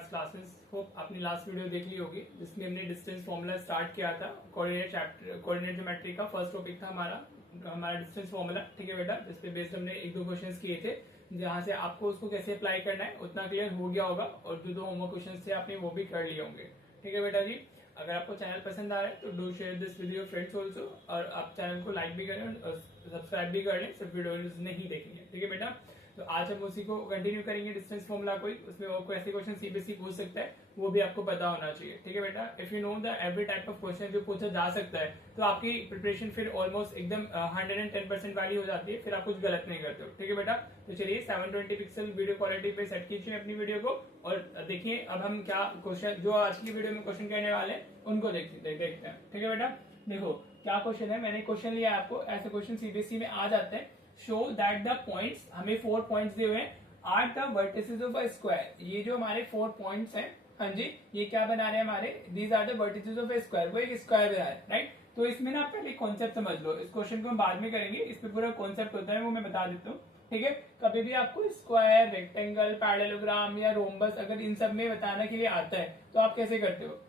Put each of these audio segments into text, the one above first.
Maths classes. Hope आपने last video देख ली होगी जिसमें हमने डिस्टेंस फॉर्मूला स्टार्ट किया था। कोऑर्डिनेट ज्योमेट्री का फर्स्ट टॉपिक था हमारा डिस्टेंस फॉर्मूला। ठीक है बेटा, जिस पे बेस्ड हमने एक दो क्वेश्चंस किए थे, जहां से आपको उसको कैसे अप्लाई करना है उतना क्लियर हो गया होगा, और जो दो होमवर्क क्वेश्चंस थे आपने वो भी कर लिए होंगे। ठीक है बेटा जी, अगर आपको चैनल पसंद आ रहा है तो do share this video friends also, और आप चैनल को लाइक भी करें और सब्सक्राइब भी कर लें सिर्फ वीडियोज नहीं देखेंगे। ठीक है बेटा, तो आज हम उसी को कंटिन्यू करेंगे डिस्टेंस फॉर्मूला को ही। उसमें आपको ऐसे क्वेश्चन सीबीएसई पूछ सकता है, वो भी आपको पता होना चाहिए। ठीक है बेटा, if you know the every type of question जो पूछा जा सकता है तो आपकी प्रिपरेशन फिर ऑलमोस्ट एकदम 110% वाली हो जाती है, फिर आप कुछ गलत नहीं करते हो। ठीक है बेटा, तो चलिए 720 पिक्सल वीडियो क्वालिटी पे सेट कीजिए अपनी वीडियो को, और देखिए अब हम क्या क्वेश्चन जो आज की वीडियो में क्वेश्चन करने वाले हैं उनको देखते हैं। ठीक है बेटा, देखो क्या क्वेश्चन है। मैंने क्वेश्चन लिया आपको, ऐसे क्वेश्चन सीबीएसई में आ जाते हैं। शो दैट द पॉइंट्स, हमें 4 पॉइंट्स दिए हुए हैं, are the vertices of a square. ये जो हमारे 4 पॉइंट्स हैं, हाँ जी, ये क्या बना रहे हैं हमारे, these are the vertices of a square. वो एक स्क्वायर बना रहे हैं, राइट। तो इसमें ना पहले कॉन्सेप्ट समझ लो, इस क्वेश्चन को हम बाद में करेंगे, इस पे पूरा कॉन्सेप्ट होता है वो मैं बता देता हूँ। ठीक है, कभी भी आपको स्क्वायर, रेक्टेंगल, पैरेललोग्राम या रोम्बस अगर इन सब में बताने के लिए आता है तो आप कैसे करते हो।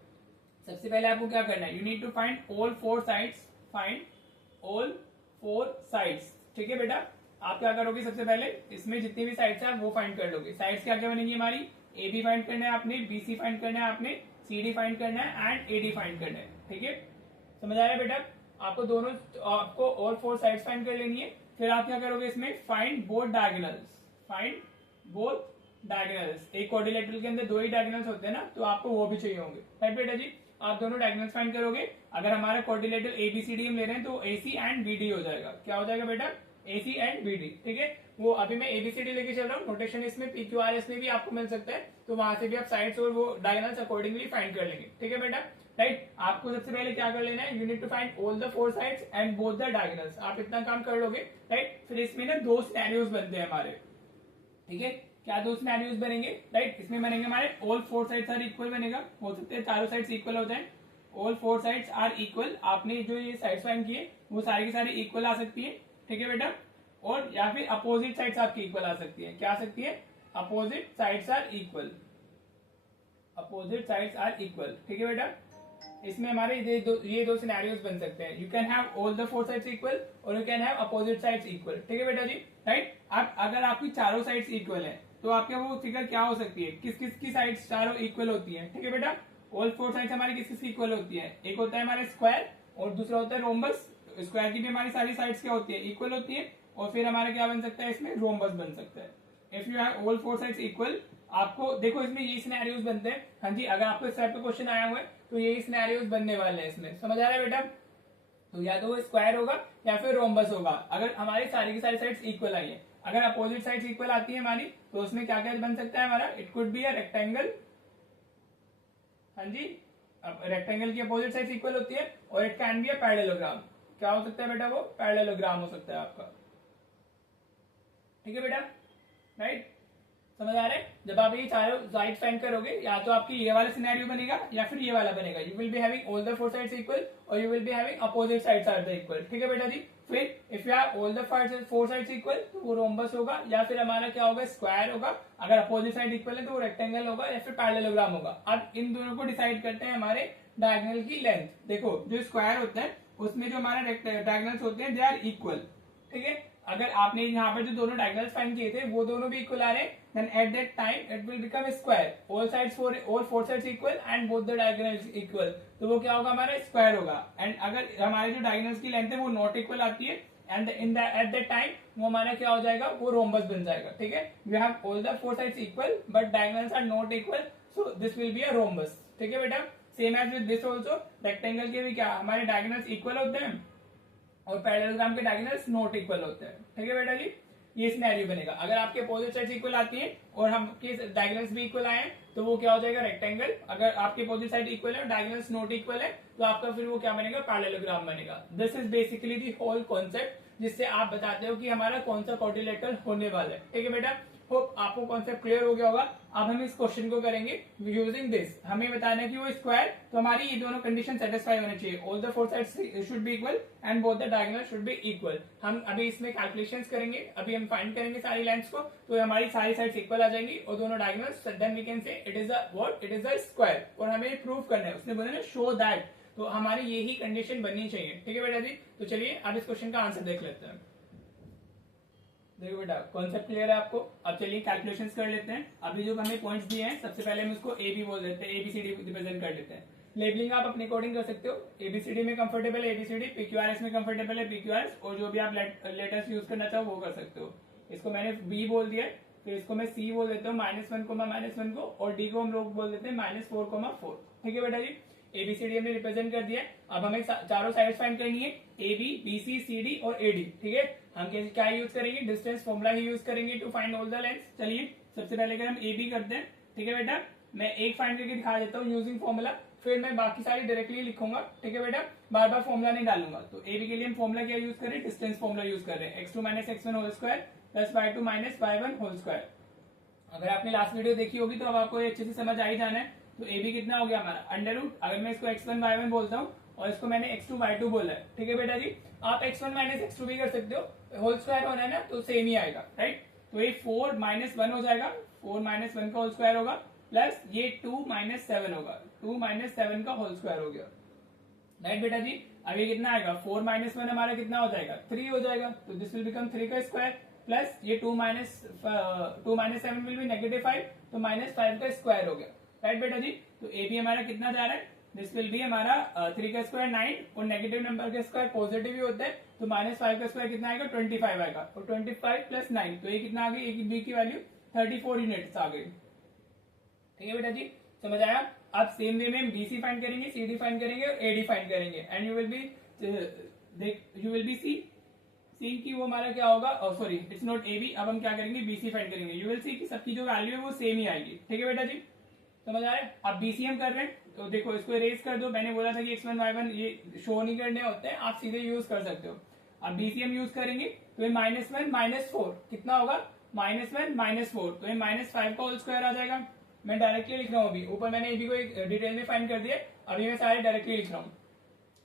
सबसे पहले आपको क्या करना है, you need to find all 4 sides, find all 4 sides. ठीक है बेटा, आप क्या करोगे, सबसे पहले इसमें जितनी भी साइड्स है वो फाइंड कर लोगे। साइड्स क्या क्या बनेंगी हमारी, ए बी फाइंड करना है आपने, बी सी फाइंड करना है आपने, सी डी फाइंड करना है एंड ए डी फाइंड करना है। ठीक है, समझ आ रहा है बेटा, आपको ऑल 4 साइड्स फाइंड कर लेनी है। फिर आप क्या करोगे, इसमें find both diagonals, find both diagonals. एक क्वाड्रिलेटरल के अंदर 2 ही डायगोनल्स होते हैं ना, तो आपको वो भी चाहिए होंगे, राइट बेटा जी। आप दोनों डायगोनल्स फाइंड करोगे। अगर हमारा क्वाड्रिलेटरल एबीसीडी हम ले रहे हैं तो एसी एंड बीडी हो जाएगा। क्या हो जाएगा बेटा, एसी एंड बीडी। ठीक है, वो अभी मैं एबीसीडी लेके चल रहा हूँ, नोटेशन इसमें पीक्यूआरएस में भी आपको मिल सकता है, तो वहां से भी आप साइड्स और वो डायगोनल्स अकॉर्डिंगली फाइंड कर लेंगे। ठीक है बेटा, राइट। आपको सबसे पहले क्या कर लेना है, you need to find all the 4 sides and both the diagonals. आप इतना काम कर लोगे, राइट। फिर इसमें ना 2 सिनेरियोज बनते हैं हमारे। ठीक है, क्या 2 सिनेरियोज बनेंगे, राइट। इसमें बनेंगे हमारे ऑल 4 साइड्स आर इक्वल बनेगा, हो सकते हैं चारों साइड्स इक्वल हो जाए। ऑल 4 साइड्स आर इक्वल, आपने जो ये साइड्स फाइंड किए वो सारी की सारी इक्वल आ सकती है। ठीक है बेटा, और या फिर अपोजिट साइड्स आपकी इक्वल आ सकती है। क्या आ सकती है, opposite sides are equal, opposite sides are equal. ठीक है बेटा, इसमें हमारे ये दो सिनेरियोज बन सकते हैं। You can have all the 4 sides equal और you can have opposite sides equal. ठीक है बेटा जी, राइट। अब अगर आपकी चारों साइड्स इक्वल है तो आपके वो फिगर क्या हो सकती है, किस किस की साइड्स चारों इक्वल होती है। ठीक है बेटा, ऑल 4 साइड्स हमारी किस किस की इक्वल होती है, एक होता है हमारा स्क्वायर और दूसरा होता है रोम्बस। स्क्वायर की भी हमारी सारी साइड्स क्या होती है, इक्वल होती है, और फिर हमारा क्या बन सकता है, इसमें रोम्बस बन सकता है। If you have all 4 sides equal, आपको देखो इसमें ये सिनेरियोज बनते हैं। हाँ जी, अगर आपको इस टाइप का क्वेश्चन आया हुआ है तो यही सिनेरियोज बनने वाले हैं इसमें, समझ आ रहा है बेटा। तो या तो वो स्क्वायर होगा या फिर रोम्बस होगा, अगर हमारी सारी की सारी साइड्स इक्वल आई है। अगर अपोजिट साइड्स इक्वल आती है हमारी, तो उसमें क्या क्या बन सकता है हमारा, it could be a rectangle. हाँ जी, रेक्टेंगल की अपोजिट साइड्स इक्वल होती है, और it can be a parallelogram. क्या हो सकता है बेटा, वो पैरेललोग्राम हो सकता है आपका। ठीक है बेटा, राइट, समझ आ रहा है। जब आप ये चारों साइड फाइंड करोगे, या तो आपकी ये वाला सिनेरियो बनेगा या फिर ये वाला बनेगा। You will be having all the 4 sides equal और you will be having opposite sides are the equal. ठीक है बेटा जी। फिर if you have all the 4 sides equal तो वो रोम्बस होगा, या फिर हमारा क्या होगा, स्क्वायर होगा। अगर अपोजिट साइड इक्वल है तो वो रेक्टेंगल होगा या फिर पैरेललोग्राम होगा। अब इन दोनों को डिसाइड करते हैं हमारे डायगोनल की लेंथ। देखो जो स्क्वायर होता है उसमें जो हमारे डायगोनल्स होते हैं दे आर इक्वल। ठीक है, अगर आपने यहाँ पर जो दोनों डायगोनल्स फाइंड किए थे वो दोनों भी इक्वल आ रहे हैं, then at that time it will become a square. all 4 sides equal and both the diagonals equal. तो वो क्या होगा, हमारा स्क्वायर होगा। एंड अगर हमारे जो डायगोनल्स की लेंथ है वो नॉट इक्वल आती है, एंड एट दैट टाइम वो हमारा क्या हो जाएगा, वो रोम्बस बन जाएगा। ठीक है, we have all the 4 sides equal but diagonals are not equal, so this will be a rhombus. ठीक है बेटा, same as with this also, rectangle के भी क्या हमारे डायगोनल्स इक्वल होते हैं और पैरेललोग्राम के डायगोनल्स नॉट इक्वल होते हैं। ठीक है बेटा जी, ये सिनेरियो बनेगा। अगर आपके अपोजिट साइड्स इक्वल आती है और हमके डायगोनल्स भी इक्वल आए तो वो क्या हो जाएगा, रेक्टेंगल। अगर आपके अपोजिट साइड इक्वल है और डायगोनल्स नॉट इक्वल है तो आपका फिर वो क्या बनेगा, पैरेललोग्राम बनेगा। This is basically the whole concept, जिससे आप बताते हो कि हमारा कौन सा क्वाड्रिलेटरल होने वाला है। ठीक है बेटा, होप आपको कॉन्सेप्ट क्लियर हो गया होगा। अब हम इस क्वेश्चन को करेंगे यूजिंग दिस। हमें बताना है कि वो स्क्वायर, तो हमारी ये दोनों कंडीशन सेटिस्फाई होने चाहिए। All the four sides should be equal and both the diagonal should be equal. हम अभी इसमें कैलकुलेशंस करेंगे, अभी हम फाइंड करेंगे सारी लाइंस को, तो हमारी सारी साइड्स इक्वल आ जाएंगी और दोनों diagonals, then we can say it is a what, it is a square. और हमें प्रूव करना है, उसने बोला ना शो दैट, तो हमारी यही कंडीशन बननी चाहिए। ठीक है बेटा जी, तो चलिए अब इस क्वेश्चन का आंसर देख लेते हैं। देखो बेटा कॉन्सेप्ट क्लियर है आपको। अब चलिए कैलकुलेशंस कर लेते हैं। अभी जो हमें पॉइंट्स दिए हैं, सबसे पहले हम उसको ए बी बोल देते हैं, एबीसीडी रिप्रेजेंट कर लेते हैं। लेबलिंग आप अपने अकॉर्डिंग कर सकते हो, एबीसीडी में कंफर्टेबल है एबीसीडी, पीक्यूआरएस में कंफर्टेबल है पीक्यूआरएस, और जो भी आप लेटर्स यूज करना चाहो वो कर सकते हो। इसको मैंने बी बोल दिया, फिर इसको मैं सी बोल देता हूँ -1, को, और डी को हम लोग बोल देते हैं -4, ठीक है बेटा जी। एबीसीडी हमने रिप्रेजेंट कर दिया। अब हमें चारों साइड्स फाइंड करनी है, A B, B C, C D और ए डी। ठीक है, हम क्या यूज करेंगे, डिस्टेंस फॉर्मूला ही यूज करेंगे to find all the lengths. चलिए सबसे पहले अगर हम ए बी करते हैं, ठीक है बेटा, मैं एक फाइंड करके दिखा देता हूँ यूजिंग फॉर्मूला, फिर मैं बाकी सारी डायरेक्टली लिखूंगा। ठीक है बेटा, बार बार फॉर्मूला नहीं डालूंगा। तो ए बी के लिए हम फॉर्मूला क्या यूज करें, डिस्टेंस फॉर्मूला यूज कर रहे हैं, x2 - x1 whole square plus y2 - y1 whole square. अगर आपने लास्ट वीडियो देखी होगी तो अब आपको अच्छे से समझ आ ही जाना है। तो ए बी कितना हो गया हमारा अंडर रूट, अगर मैं इसको x1 y1 बोलता हूँ और इसको मैंने x2 y2 बोला है। ठीक है बेटा जी, आप x1 - x2 भी कर सकते हो, होल स्क्वायर होना है ना तो सेम ही आएगा, राइट। तो ये 4 - 1 हो जाएगा, 4 - 1 का होल स्क्वायर होगा, प्लस ये 2 - 7 होगा, 2 - 7 का होल स्क्वायर हो गया, राइट बेटा जी। अब ये कितना आएगा, 4 - 1 हमारा कितना हो जाएगा, 3 हो जाएगा, तो दिस विल बिकम 3 का स्क्वायर, प्लस ये 2 - 7 विल बी -5, तो -5 का स्क्वायर हो गया, राइट बेटा जी। तो ए बी हमारा कितना जा रहा है, दिस विल बी हमारा 3 का स्क्वायर 9, और नेगेटिव नंबर के स्क्वायर पॉजिटिव ही होते हैं, तो -5 का स्क्वायर कितना आएगा, 25 आएगा, और 25 प्लस 9, तो ये कितना आ गई, ए बी की वैल्यू 34 यूनिट्स आ गई। ठीक है बेटा जी, समझ आया। अब सेम वे में हम बीसी फाइंड करेंगे, सीडी फाइंड करेंगे और एडी फाइंड करेंगे, and you will be see की वो हमारा क्या होगा, sorry it's not A B. अब हम क्या करेंगे, बीसी फाइंड करेंगे, यू विल सी कि सबकी जो वैल्यू है वो सेम ही आएगी। ठीक है बेटा जी, समझ आ रहा है। अब बीसी हम कर रहे हैं, तो देखो इसको इरेज कर दो, मैंने बोला था कि x1 y1 ये शो नहीं करने होते हैं, आप सीधे यूज कर सकते हो। अब बीसी हम यूज करेंगे, तो ये -1 - 4 कितना होगा, -1 - 4, तो ये -5 का होल स्क्वायर आ जाएगा। मैं डायरेक्टली लिख रहा हूँ, अभी ऊपर मैंने एबी को एक डिटेल में फाइंड कर दिया, अभी मैं सारे डायरेक्टली लिख रहा हूँ।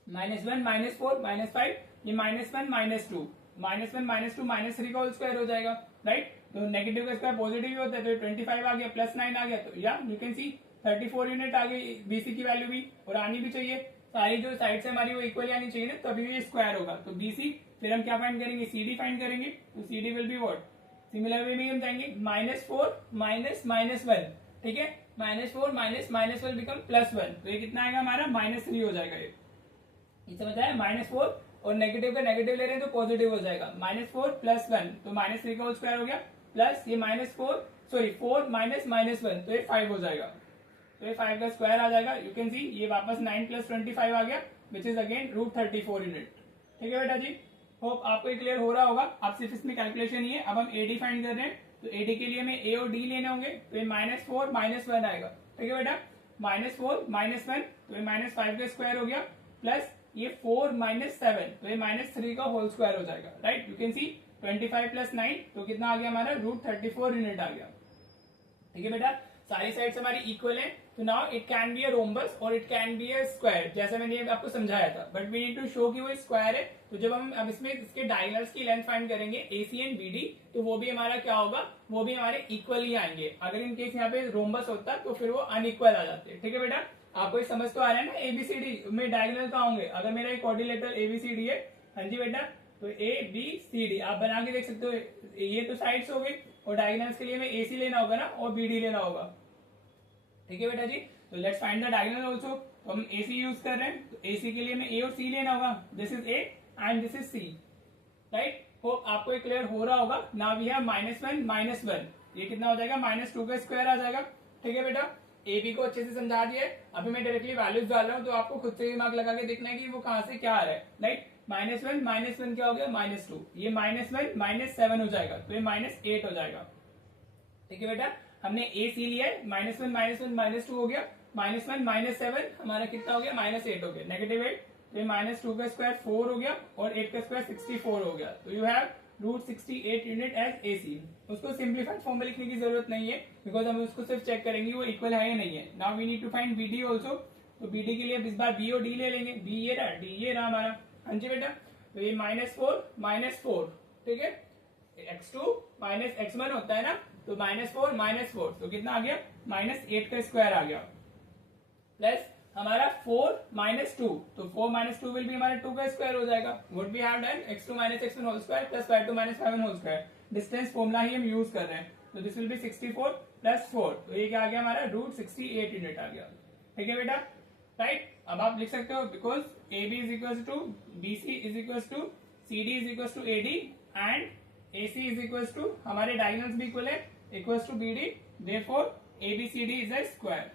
-1 - 4 -5, ये -1 - 2, -1 - 2 -3 का होल स्क्वायर हो जाएगा, राइट। तो नेगेटिव का स्क्वायर पॉजिटिव ही होता है, तो 25 आ गया, प्लस 9 आ गया, तो या यू कैन सी 34 यूनिट आ गई बीसी की वैल्यू भी, और आनी भी चाहिए, सारी जो साइड से हमारी वो इक्वली आनी चाहिए ना, तभी ये स्क्वायर होगा। तो बीसी, फिर हम क्या फाइंड करेंगे, सीडी फाइंड करेंगे, तो CD will be what, similar way में हम जाएंगे, -4 - -1, ठीक है, -4 - -1 बिकम +1, तो ये कितना आएगा हमारा, -3 हो जाएगा। ये समझ आया, -4 और नेगेटिव का नेगेटिव ले रहे हैं तो पॉजिटिव हो जाएगा, -4 + 1, तो -3 का होल स्क्वायर हो गया, प्लस ये -4 -1, तो ये 5 हो जाएगा, तो ये 5 का स्क्वायर आ जाएगा। यू कैन सी ये वापस 9 + 25 आ गया, विच इज अगेन √34 यूनिट। ठीक है बेटा जी, होप आपको क्लियर हो रहा होगा। अब सिर्फ इसमें कैलकुलेशन ही है। अब हम एडी फाइंड कर रहे हैं, तो एडी के लिए हमें ए और डी लेने होंगे, तो ये -4 - 1 आएगा। ठीक है बेटा, -4 - 1, तो ये -5 का स्क्वायर हो गया, प्लस ये 4 - 7, तो ये -3 का होल स्क्वायर हो जाएगा, राइट। यू कैन सी 25 + 9, तो कितना आ गया हमारा, √34 यूनिट आ गया। ठीक है बेटा, सारी साइड्स हमारी इक्वल है, तो now it can be a rhombus और it can be a square, जैसा मैंने आपको समझाया था, but we need to show कि वो स्क्वायर है। तो जब हम अब इसमें इसके डायगोनल्स की लेंथ फाइंड करेंगे एसी एंड बीडी, तो वो भी हमारा क्या होगा, वो भी हमारे इक्वल ही आएंगे। अगर इन केस यहाँ पे रोम्बस होता तो फिर वो अनइक्वल आ जाते। ठीक है बेटा, आपको समझ तो आ रहा है ना, एबीसीडी में डायगोनल कहाँ होंगे, अगर मेरा एक क्वाड्रिलेटरल एबीसीडी है, हाँ जी बेटा, तो ए बी सी डी आप बना के देख सकते हो, ये तो साइड्स हो गई, और डायगोनल्स के लिए हमें एसी लेना होगा ना, और बीडी लेना होगा। ठीक है बेटा जी, तो let's find the diagonal also. तो हम एसी यूज कर रहे हैं, तो एसी के लिए हमें ए और सी लेना होगा, this is A and this is C, right. Hope आपको ये क्लियर हो रहा होगा। नाउ वी हैव -1 - 1, ये कितना हो जाएगा, -2 का स्क्वायर आ जाएगा। ठीक है बेटा, ए बी को अच्छे से समझा दिया है। अभी मैं डायरेक्टली वैल्यूज डाल रहा हूँ, तो आपको खुद से दिमाग लगा के देखना है कि वो कहाँ से क्या आ रहा है, राइट। -1 - 1 क्या हो गया, -2, ये -1 - 7 हो जाएगा, तो ये -8 हो जाएगा। ठीक है बेटा, हमने ए सी लिया है, -1 - 1 -2 हो गया, -1 - 7 हमारा कितना हो गया, -8 हो गया, -8 तो ये -2 का स्क्वायर 4 हो गया और 8 का स्क्वायर 64 हो गया। तो you have √68 unit as AC। उसको सिंप्लीफाइड फॉर्म में लिखने की जरूरत नहीं है, बिकॉज हम उसको सिर्फ चेक करेंगे वो इक्वल है या नहीं है। Now we need to find BD also. तो BD के लिए इस बार B और D ले लेंगे। B ये रहा, D ये रहा हमारा। हाँ जी बेटा, तो ये -4 ठीक है, x2 -x1 होता है ना, तो -4 तो कितना आ गया, -8 का स्क्वायर आ गया, प्लस हमारा 4 -2, तो 4 - 2 विल बी हमारा 2 का स्क्वायर हो जाएगा। What we have done, x2 - x1 whole square plus y2 - y1 whole square. Distance formula ही हम यूज कर रहे हैं, तो दिस विल बी 64 + 4, तो ये क्या आ गया हमारा √68 यूनिट आ गया। ठीक है बेटा, राइट। अब आप लिख सकते हो because AB = BC = CD = AD and AC = हमारे डायगोनल्स भी इक्वल है, = BD, therefore ABCD is a square।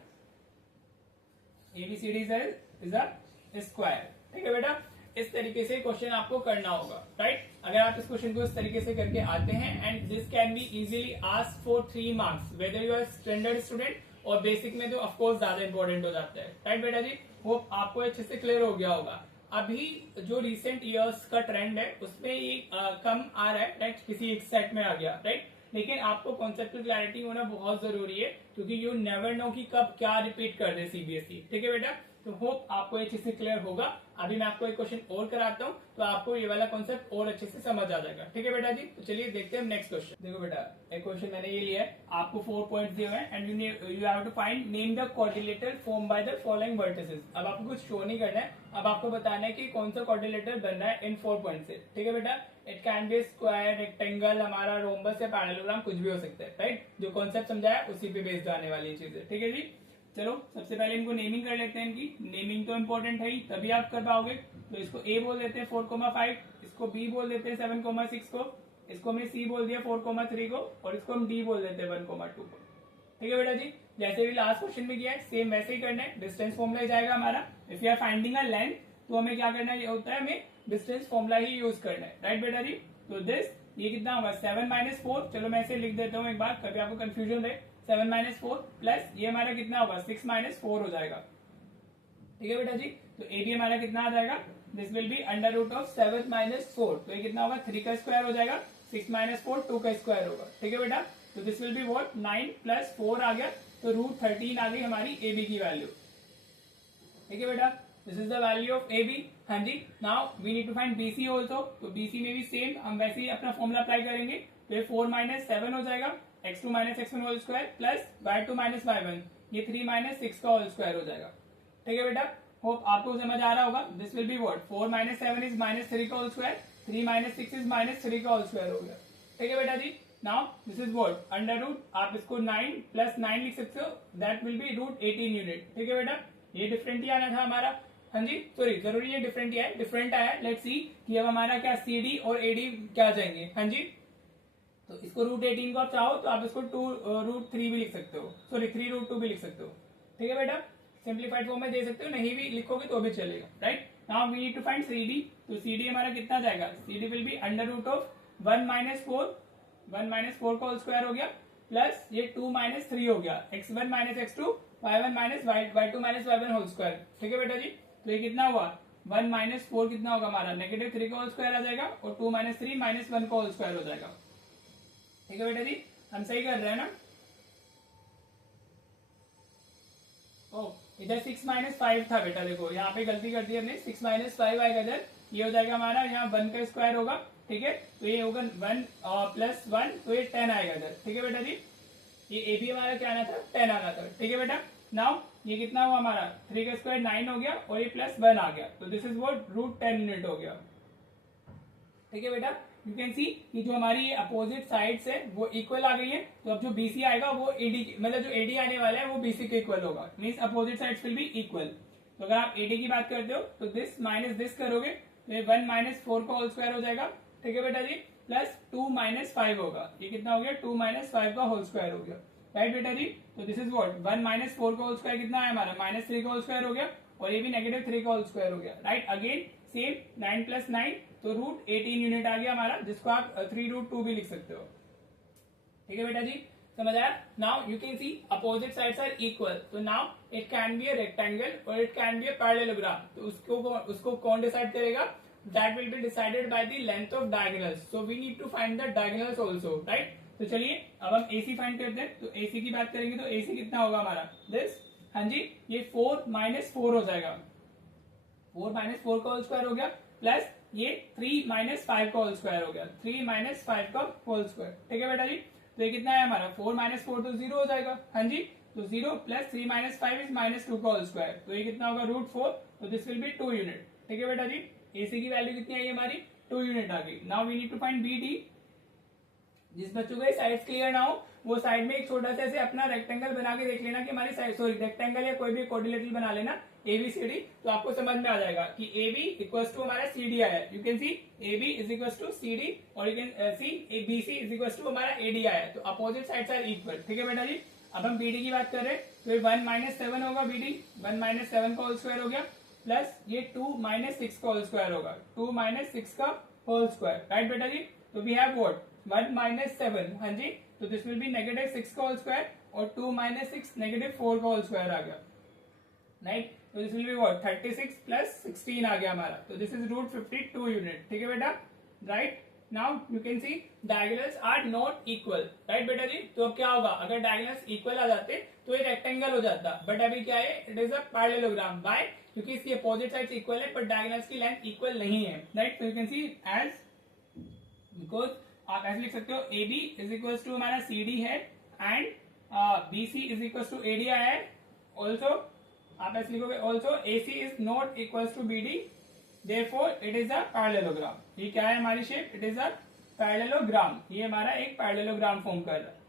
ABCD is a square। ठीक है बेटा, इस तरीके से क्वेश्चन आपको करना होगा, राइट। अगर आप इस क्वेश्चन को इस तरीके से करके आते हैं, and this can be easily asked for 3 marks, whether you are standard student और बेसिक में तो ऑफकोर्स ज्यादा इंपॉर्टेंट हो जाता है, राइट बेटा जी। वो आपको अच्छे से क्लियर हो गया होगा। अभी जो रिसेंट ईयर्स का ट्रेंड है उसमें ये कम आ रहा है, राइट, किसी एक सेट में आ गया, राइट। लेकिन आपको कॉन्सेप्चुअल क्लैरिटी होना बहुत जरूरी है, क्योंकि यू नेवर नो कि कब क्या रिपीट कर दे CBSE। ठीक है बेटा, तो होप आपको ये चीज से क्लियर होगा। अभी मैं आपको एक क्वेश्चन और कराता हूँ, तो आपको ये वाला कॉन्सेप्ट और अच्छे से समझ आ जाएगा। ठीक है बेटा जी, तो चलिए देखते हैं नेक्स्ट क्वेश्चन। देखो बेटा, एक क्वेश्चन मैंने ये लिया है, आपको 4 पॉइंट्स दिए हुए हैं and you have to find name the quadrilateral form by the following vertices. अब आपको कुछ शो नहीं करना है, अब आपको बताना है कि कौन सा क्वाड्रिलेटर बन रहा है इन 4 पॉइंट से। ठीक है बेटा, it can B square, rectangle, हमारा रोम्बस या पैरेललोग्राम, कुछ भी हो सकता है, राइट। जो कॉन्सेप्ट समझाया उसी पे बेस्ड आने वाली चीजें। ठीक है जी, चलो सबसे पहले इनको नेमिंग कर लेते हैं। इनकी नेमिंग तो इंपॉर्टेंट है ही, तभी आप कर पाओगे। तो इसको A बोल देते हैं 4,5, इसको B बोल देते हैं 7,6 को, इसको हमने C बोल दिया 4,3 को, और इसको हम D बोल देते हैं 1,2 को। ठीक है बेटा जी, जैसे भी लास्ट क्वेश्चन में किया है सेम वैसे ही करना है। डिस्टेंस फॉर्मूला जाएगा हमारा, if you are finding a length, तो हमें क्या करना है, होता है हमें डिस्टेंस फॉर्मूला ही यूज करना है, राइट बेटा जी। तो दिस ये कितना होगा 7 - 4, चलो मैं इसे लिख देता हूँ एक बार, कभी आपको कंफ्यूजन रहे। 7 - 4 प्लस ये हमारा कितना होगा 6 - 4 हो जाएगा। ठीक है बेटा जी, तो ए बी हमारा कितना आ जाएगा, दिस विल बी √7 - 4, तो ये कितना होगा 3 का स्क्वायर हो जाएगा, 6 - 4 2 का स्क्वायर होगा। ठीक है बेटा, तो दिस विल बी व्हाट 9 + 4 आ गया, तो √13 आ गई हमारी ए बी की वैल्यू। ठीक है बेटा, this is the value of A B. हाँ जी, now we need to find BC also. तो BC में भी सेम हम वैसे ही अपना फॉर्मूला अप्लाई करेंगे, तो ये 4 - 7 हो जाएगा, x2 - x1 whole square plus y2 - y1, ये 3 - 6 का होल स्क्वायर हो जाएगा। ठीक है बेटा, होप आपको समझ आ रहा होगा। This will be what 4 - 7 is -3 का होल स्क्वायर, 3 - 6 इज -3 का होल स्क्वायर हो गया। ठीक है बेटा जी, नाउ दिस इज व्हाट √ आप इसको 9 + 9 लिख सकते हो, दैट विल बी √18 यूनिट। ठीक है बेटा, ये डिफरेंट ही आना था हमारा। हाँ जी, सॉरी जरूरी ये डिफरेंट ही है, डिफरेंट आया। लेट्स सी कि अब हमारा क्या CD और AD क्या जाएंगे। हाँ जी, तो इसको √18 को आप चाहो तो आप इसको √3 भी लिख सकते हो, सॉरी 3√2 भी लिख सकते हो। ठीक है बेटा, सिंप्लीफाइड फॉर्म में दे सकते हो, नहीं भी लिखोगे तो भी चलेगा, right. Now we need to find CD। तो CD हमारा कितना जाएगा, CD विल बी √1 - 4, 1 - 4 का होल स्क्वायर हो गया, प्लस ये 2 - 3 हो गया, x1 - x2, y1 - y2 - y1 whole square. ठीक है बेटा जी, तो ये कितना हुआ 1 - 4 कितना होगा हमारा -3 का होल स्क्वायर आ जाएगा, और 2 - 3 -1 का होल स्क्वायर हो जाएगा। ठीक है बेटा जी, हम सही कर रहे हैं ना। ओ इधर 6 - 5 था बेटा, देखो यहाँ पे गलती कर दी हमने, 6 - 5 आएगा इधर, ये हो जाएगा हमारा यहाँ 1 का स्क्वायर होगा। ठीक है, तो ये होगा 1 + 1, तो ये 10 आएगा इधर। ठीक है बेटा जी, ये ए बी हमारा क्या आना था 10 आना था। ठीक है बेटा, नाउ ये कितना हुआ हमारा 3 का स्क्वायर 9 हो गया, और ये +1 आ गया, तो दिस इज व्हाट √10 यूनिट हो गया। ठीक है बेटा, यू कैन सी कि जो हमारी ये अपोजिट साइड्स है वो इक्वल आ गई है, तो अब जो BC आएगा वो AD मतलब जो AD आने वाला है वो BC के इक्वल होगा, means opposite sides will be equal. तो अगर आप AD की बात करते हो तो दिस माइनस दिस करोगे, तो ये 1 - 4 का होल स्क्वायर हो जाएगा। ठीक है बेटा जी, प्लस 2 - 5 होगा, ये कितना हो गया 2 - 5 का होल स्क्वायर हो गया, राइट बेटा जी। तो दिस इज व्हाट 1 - 4 का होल स्क्वायर कितना है हमारा -3 का होल स्क्वायर हो गया, और ये भी -3 का होल स्क्वायर हो गया, राइट। अगेन सेम 9 + 9, तो √18 यूनिट आ गया हमारा, जिसको आप 3√2 भी लिख सकते हो। ठीक है बेटा जी, समझ आया? Now you can see opposite sides are equal, तो now it can be a rectangle और it can be a parallelogram. तो उसको कौन डिसाइड करेगा? That will be decided by the length of diagonals, so we need to find the diagonals also, right? तो चलिए अब हम AC फाइंड करते हैं। तो AC की बात करेंगे तो AC कितना होगा हमारा? दिस, हाँ जी, ये 4 - 4 हो जाएगा, 4 - 4 का होल स्क्वायर हो गया, प्लस ये 3 - 5 का होल स्क्वायर हो गया, 3 - 5 का होल स्क्वायर। ठीक है बेटा जी? तो ये कितना है हमारा? 4 - 4 तो 0 हो जाएगा, हाँ जी। तो 0 प्लस 3 - 5 इज -2 का होल स्क्वायर, तो ये कितना होगा? √4, तो दिस विल बी 2 यूनिट। ठीक है बेटा जी? AC की वैल्यू कितनी आई हमारी? 2 यूनिट आ गई। Now we need to find BD। जिस बच्चों के साइड्स क्लियर ना हो वो साइड में एक छोटा सा ऐसे अपना रेक्टेंगल बना के देख लेना कि हमारी साइड, सॉरी रेक्टेंगल या कोई भी क्वाड्रिलेटरल बना लेना ABCD, तो आपको समझ में आ जाएगा कि AB इक्वल्स टू हमारा CD आया है। You can see AB is equals to CD और you can see BC is equals to हमारा AD आया है। तो अपोजिट साइड्स आर इक्वल। ठीक है बेटा जी? अब हम BD की बात कर रहे हैं, तो 1 - 7 होगा BD, 1 - 7 का होल स्क्वायर हो गया, प्लस ये 2 - 6 का होल स्क्वायर होगा, 2 - 6 का होल स्क्वायर, राइट बेटा जी? तो वी हैव व्हाट? 1 - 7, हाँ जी। तो दिस विल बी -6 का होल स्क्वायर और 2 - 6 -4 का होल स्क्वायर आ गया, राइट? तो this will be what? 36 plus 16 आ गया हमारा, तो दिस इज √52 यूनिट। ठीक है बेटा? Right? Now you can see diagonals are not equal, right बेटा जी? तो अब क्या होगा? अगर डायगोनल्स इक्वल आ जाते तो ये रेक्टेंगल हो जाता, बट अभी क्या है? It is a parallelogram. By? क्योंकि इसकी अपोजिट साइड्स इक्वल है पर डायगोनल्स की लेंथ इक्वल नहीं है, राइट? तो you can see as, because आप ऐसे लिख सकते हो AB इज इक्वल टू हमारा CD है and BC is equal to AD है। ऑल्सो आप ऐसे लिखोगे also AC is not equal to BD, therefore it is a parallelogram. ये क्या है हमारी shape? It is a parallelogram. ये हमारा एक पैरेललोग्राम फॉर्म कर रहा है।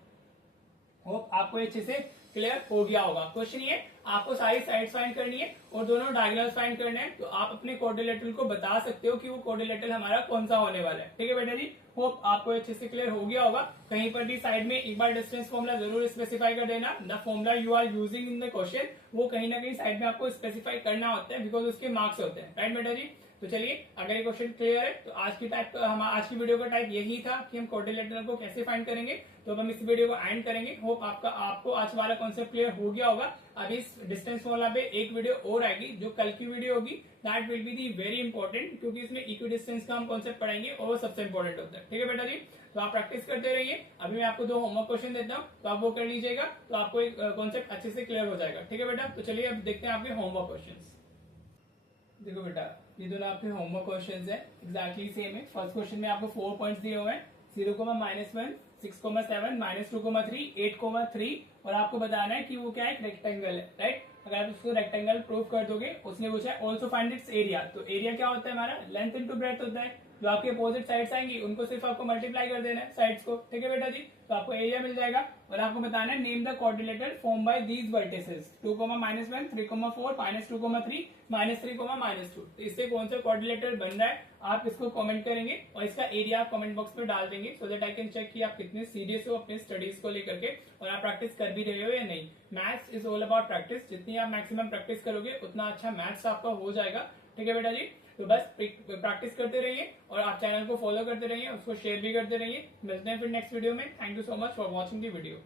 होप आपको अच्छे से क्लियर हो गया होगा। क्वेश्चन ये आपको सारी साइड्स फाइंड करनी है और दोनों डायगोनल्स फाइंड करने हैं, तो आप अपने क्वाड्रिलेटरल को बता सकते हो कि वो क्वाड्रिलेटरल हमारा कौन सा होने वाला है। ठीक है बेटा जी? होप आपको अच्छे से क्लियर हो गया होगा। कहीं पर भी साइड में एक बार डिस्टेंस फॉर्मूला जरूर स्पेसिफाई कर देना। The formula you are using in the question, वो कहीं ना कहीं साइड में आपको स्पेसिफाई करना होता है, बिकॉज उसके मार्क्स होते हैं, राइट बेटा जी? तो चलिए अगर ये क्वेश्चन क्लियर है तो आज की वीडियो का टाइप यही था कि हम क्वाड्रिलेटरल को कैसे फाइंड करेंगे। तो अब हम इस वीडियो को एंड करेंगे। होप आपको आज वाला कॉन्सेप्ट क्लियर हो गया होगा। अब इस डिस्टेंस फॉर्मूला पे एक वीडियो और आएगी जो कल की वीडियो होगी, that will be the very important, क्योंकि इसमें इक्वी डिस्टेंस का हम कॉन्सेप्ट पढ़ाएंगे और वो सबसे इंपॉर्टेंट होता है। ठीक है बेटा जी? तो आप प्रैक्टिस करते रहिए। अभी मैं आपको 2 होमवर्क क्वेश्चन देता हूँ, तो आप वो कर लीजिएगा, तो आपको एक कॉन्सेप्ट अच्छे से क्लियर हो जाएगा। ठीक है बेटा? तो चलिए अब देखते हैं आपके होमवर्क क्वेश्चन। देखो बेटा, ये दोनों आपके होमवर्क क्वेश्चंस है, एग्जैक्टली सेम है। फर्स्ट क्वेश्चन में आपको 4 पॉइंट्स दिए हुए हैं, 0,-1, 6,7, -2,3, 8,3, और आपको बताना है कि वो क्या है? एक रेक्टेंगल है, राइट? अगर आप उसको रेक्टेंगल प्रूव कर दोगे, उसने पूछा है ऑल्सो फाइंड इट्स एरिया। तो एरिया क्या होता है हमारा? लेंथ इंटू ब्रेथ होता है। जो आपके अपोजिट साइड्स आएंगी उनको सिर्फ आपको मल्टीप्लाई कर देना है साइड्स को। ठीक है बेटा जी? तो आपको एरिया मिल जाएगा और आपको बताना है name the quadrilateral form bye these vertices, 2,-1, 3,4, -2,3, -3, -2। तो इससे कौन सा क्वाड्रिलेटरल बन रहा है आप इसको कमेंट करेंगे और इसका एरिया आप कमेंट बॉक्स में डाल देंगे, so that I can check कि आप कितने सीरियस हो अपने स्टडीज को लेकर के और आप प्रैक्टिस कर भी रहे हो या नहीं। Maths is all about practice. जितनी आप मैक्सिमम प्रैक्टिस करोगे उतना अच्छा मैथ्स आपका हो जाएगा। ठीक है बेटा जी? तो बस प्रैक्टिस करते रहिए और आप चैनल को फॉलो करते रहिए, उसको शेयर भी करते रहिए। मिलते हैं फिर नेक्स्ट वीडियो में। Thank you so much for watching the video.